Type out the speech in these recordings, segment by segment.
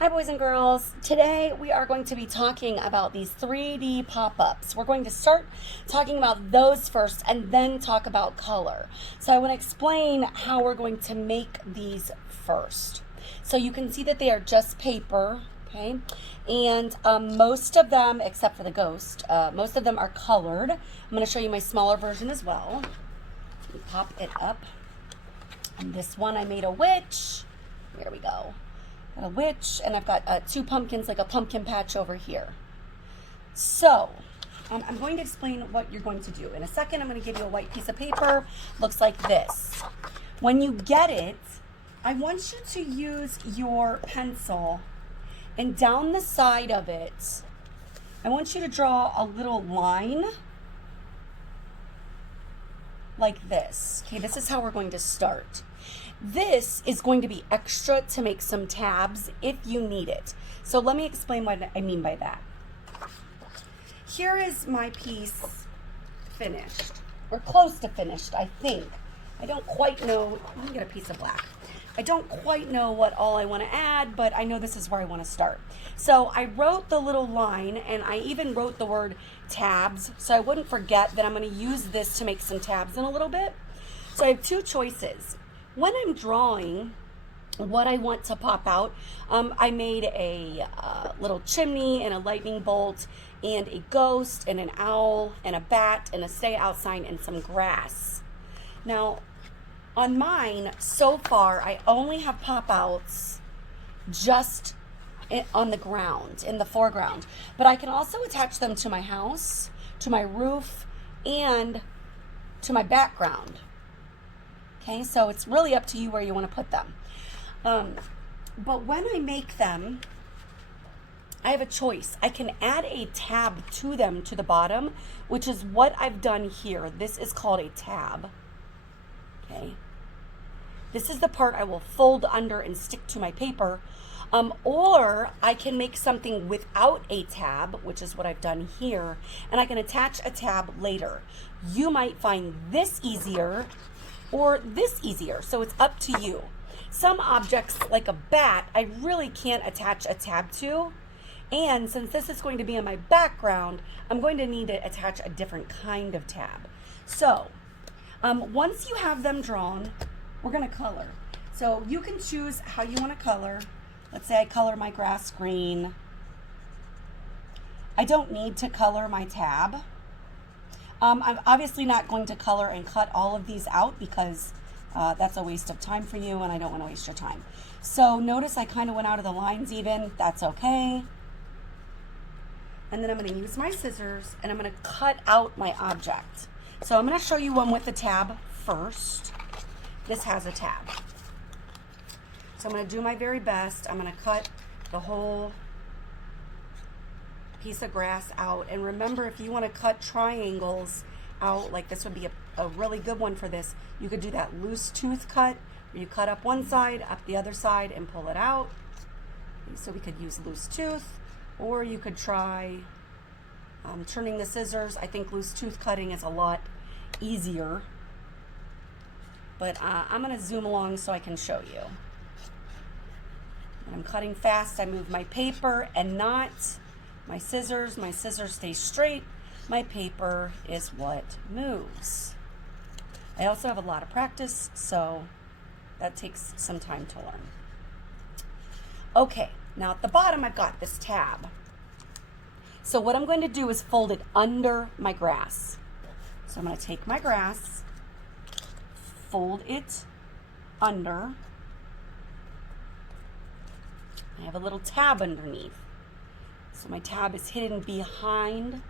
Hi boys and girls. Today we are going to be talking about these 3D pop-ups. We're going to start talking about those first and then talk about color. So I want to explain how we're going to make these first. So you can see that they are just paper, okay? And most of them, except for the ghost, most of them are colored. I'm going to show you my smaller version as well. Let me pop it up. And this one I made a witch. There we go. A witch, and I've got two pumpkins, like a pumpkin patch over here. So, I'm going to explain what you're going to do. In a second, I'm going to give you a white piece of paper. Looks like this. When you get it, I want you to use your pencil, and down the side of it, I want you to draw a little line like this. Okay, this is how we're going to start. This is going to be extra to make some tabs if you need it. So let me explain what I mean by that. Here is my piece finished, or close to finished, I think. I don't quite know. Let me get a piece of black. I don't quite know what all I want to add, but I know this is where I want to start. So I wrote the little line, and I even wrote the word tabs, so I wouldn't forget that I'm going to use this to make some tabs in a little bit. So I have two choices. When I'm drawing what I want to pop out, I made a little chimney and a lightning bolt and a ghost and an owl and a bat and a stay out sign and some grass. Now, on mine, so far, I only have pop-outs just on the ground, in the foreground. But I can also attach them to my house, to my roof, and to my background. Okay, so it's really up to you where you want to put them. But when I make them, I have a choice. I can add a tab to them to the bottom, which is what I've done here. This is called a tab. Okay. This is the part I will fold under and stick to my paper. Or I can make something without a tab, which is what I've done here, and I can attach a tab later. You might find this easier or this easier, so it's up to you. Some objects, like a bat, I really can't attach a tab to, and since this is going to be in my background, I'm going to need to attach a different kind of tab. So, once you have them drawn, we're going to color. So you can choose how you want to color. Let's say I color my grass green. I don't need to color my tab. I'm obviously not going to color and cut all of these out because that's a waste of time for you and I don't want to waste your time. So notice I kind of went out of the lines even. That's okay. And then I'm going to use my scissors and I'm going to cut out my object. So I'm going to show you one with the tab first. This has a tab. So I'm going to do my very best. I'm going to cut the whole piece of grass out. And remember, if you want to cut triangles out, like this would be a really good one for this, you could do that loose tooth cut where you cut up one side, up the other side, and pull it out. So we could use loose tooth, or you could try turning the scissors. I think loose tooth cutting is a lot easier, but I'm going to zoom along so I can show you. When I'm cutting fast, I move my paper and not my scissors. My scissors stay straight. My paper is what moves. I also have a lot of practice, so that takes some time to learn. Okay, now at the bottom I've got this tab. So what I'm going to do is fold it under my grass. So I'm going to take my grass, fold it under. I have a little tab underneath. So my tab is hidden behind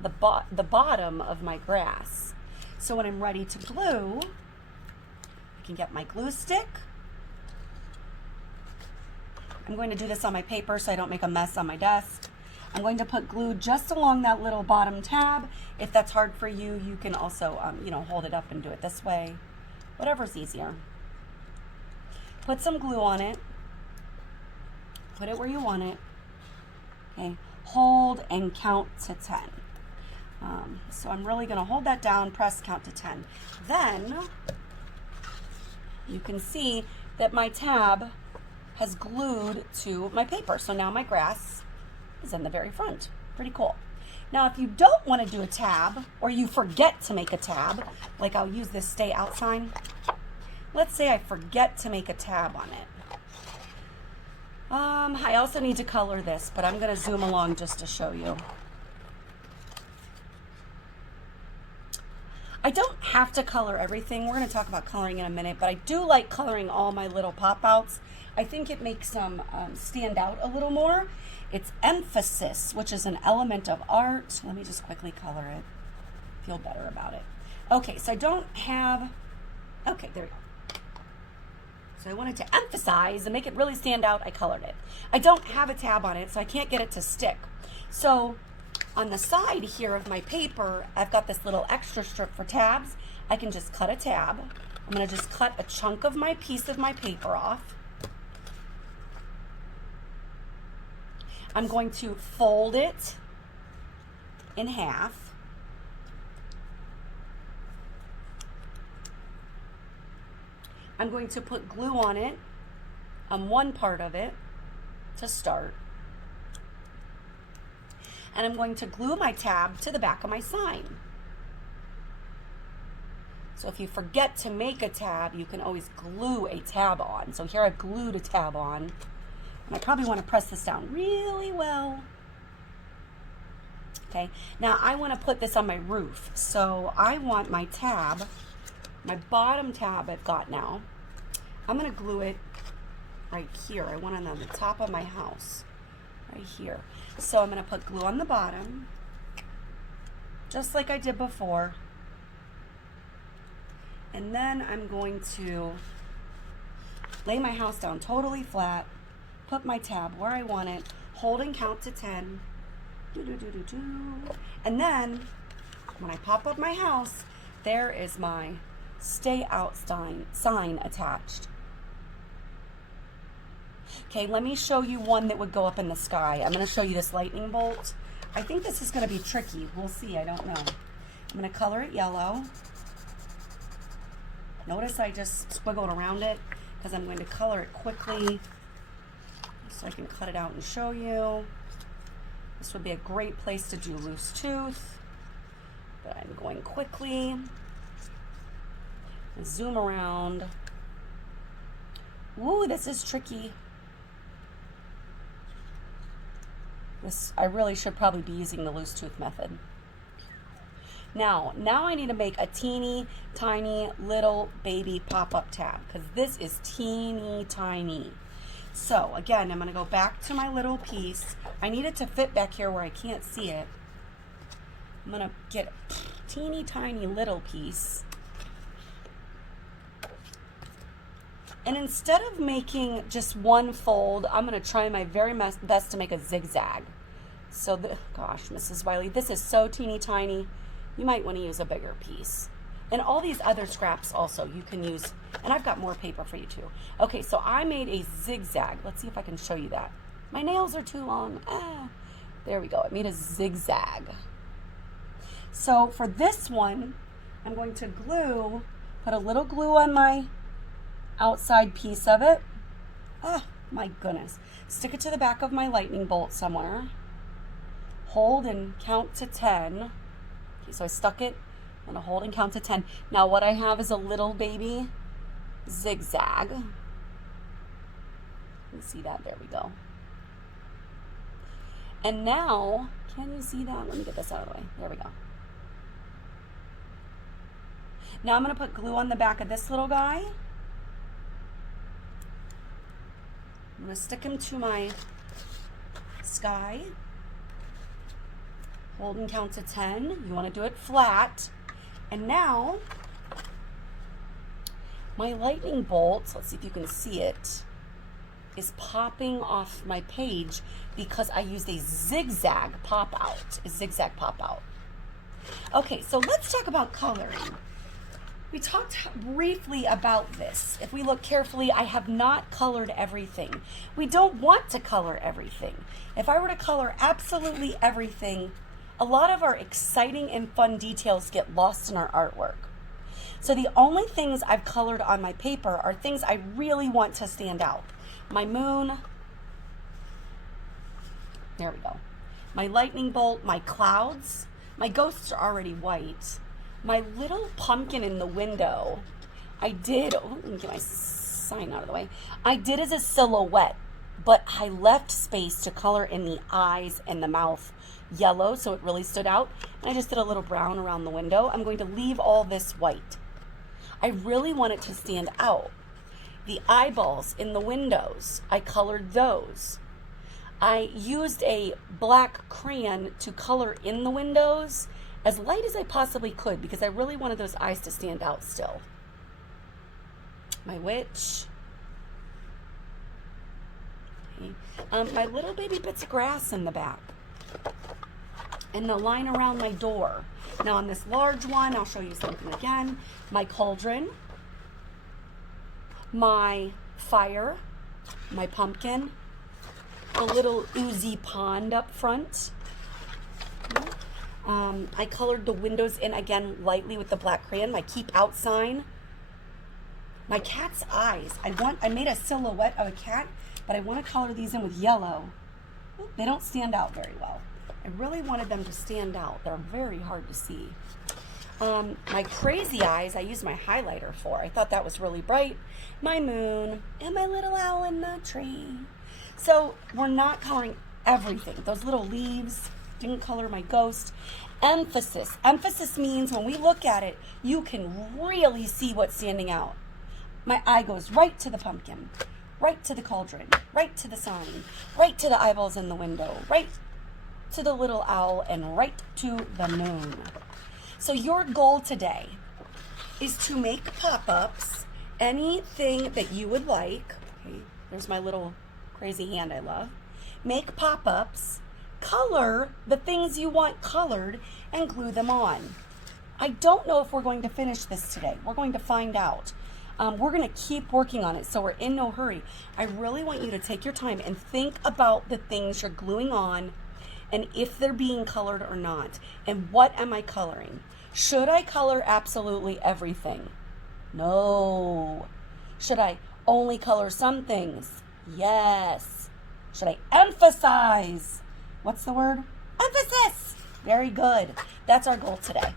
the bottom of my grass. So when I'm ready to glue, I can get my glue stick. I'm going to do this on my paper so I don't make a mess on my desk. I'm going to put glue just along that little bottom tab. If that's hard for you, you can also, hold it up and do it this way. Whatever's easier. Put some glue on it. Put it where you want it. Okay. Hold and count to 10. So I'm really going to hold that down, press, count to 10. Then you can see that my tab has glued to my paper. So now my grass is in the very front. Pretty cool. Now, if you don't want to do a tab, or you forget to make a tab, like I'll use this stay out sign. Let's say I forget to make a tab on it. I also need to color this, but I'm going to zoom along just to show you. I don't have to color everything. We're going to talk about coloring in a minute, but I do like coloring all my little pop-outs. I think it makes them stand out a little more. It's emphasis, which is an element of art. Let me just quickly color it. Feel better about it. Okay, so I don't have, okay, there we go. So I wanted to emphasize and make it really stand out. I colored it. I don't have a tab on it, so I can't get it to stick. So on the side here of my paper, I've got this little extra strip for tabs. I can just cut a tab. I'm going to just cut a chunk of my piece of my paper off. I'm going to fold it in half. I'm going to put glue on it, on one part of it, to start. And I'm going to glue my tab to the back of my sign. So if you forget to make a tab, you can always glue a tab on. So here I've glued a tab on. And I probably want to press this down really well. Okay, now I want to put this on my roof. So I want my tab, my bottom tab I've got now, I'm going to glue it right here. I want it on the top of my house, right here. So I'm going to put glue on the bottom, just like I did before. And then I'm going to lay my house down totally flat, put my tab where I want it, hold and count to 10. And then when I pop up my house, there is my stay out sign attached. Okay, let me show you one that would go up in the sky. I'm going to show you this lightning bolt. I think this is going to be tricky. We'll see. I don't know. I'm going to color it yellow. Notice I just squiggled around it because I'm going to color it quickly so I can cut it out and show you. This would be a great place to do loose tooth, but I'm going quickly. Zoom around. Ooh, this is tricky. I really should probably be using the loose tooth method. Now I need to make a teeny tiny little baby pop-up tab because this is teeny tiny. So again, I'm going to go back to my little piece. I need it to fit back here where I can't see it. I'm going to get a teeny tiny little piece. And instead of making just one fold, I'm going to try my very best to make a zigzag. So, gosh, Mrs. Wiley, this is so teeny tiny. You might want to use a bigger piece. And all these other scraps also you can use. And I've got more paper for you too. Okay, so I made a zigzag. Let's see if I can show you that. My nails are too long. There we go. I made a zigzag. So for this one, I'm going to put a little glue on my outside piece of it. Oh my goodness. Stick it to the back of my lightning bolt somewhere. Hold and count to 10. Okay, so I stuck it. I'm going to hold and count to 10. Now what I have is a little baby zigzag. You can see that. There we go. And now, can you see that? Let me get this out of the way. There we go. Now I'm going to put glue on the back of this little guy. I'm going to stick him to my sky. Hold and count to 10. You want to do it flat. And now, my lightning bolt, let's see if you can see it, is popping off my page because I used a zigzag pop out. Okay, so let's talk about coloring. We talked briefly about this. If we look carefully, I have not colored everything. We don't want to color everything. If I were to color absolutely everything, a lot of our exciting and fun details get lost in our artwork. So the only things I've colored on my paper are things I really want to stand out. my moon. There we go. My lightning bolt, my clouds. My ghosts are already white. My little pumpkin in the window, I did, let me get my sign out of the way. I did as a silhouette, but I left space to color in the eyes and the mouth yellow, so it really stood out. And I just did a little brown around the window. I'm going to leave all this white. I really want it to stand out. The eyeballs in the windows, I colored those. I used a black crayon to color in the windows as light as I possibly could because I really wanted those eyes to stand out still. My witch. Okay. My little baby bits of grass in the back. And the line around my door. Now on this large one, I'll show you something again. My cauldron. My fire. My pumpkin. A little oozy pond up front. I colored the windows in again lightly with the black crayon. My keep out sign. My cat's eyes. I made a silhouette of a cat, but I want to color these in with yellow. They don't stand out very well. I really wanted them to stand out. They're very hard to see. My crazy eyes, I used my highlighter for. I thought that was really bright. My moon and my little owl in the tree. So we're not coloring everything. Those little leaves, didn't color my ghost. Emphasis. Emphasis means when we look at it, you can really see what's standing out. My eye goes right to the pumpkin, right to the cauldron, right to the sign, right to the eyeballs in the window, right to the little owl, and right to the moon. So your goal today is to make pop-ups, anything that you would like. Okay, there's my little crazy hand I love. Make pop-ups, color the things you want colored, and glue them on. I don't know if we're going to finish this today. We're going to find out. We're going to keep working on it, so we're in no hurry. I really want you to take your time and think about the things you're gluing on and if they're being colored or not. And what am I coloring? Should I color absolutely everything? No. Should I only color some things? Yes. Should I emphasize? What's the word? Emphasis. Very good. That's our goal today.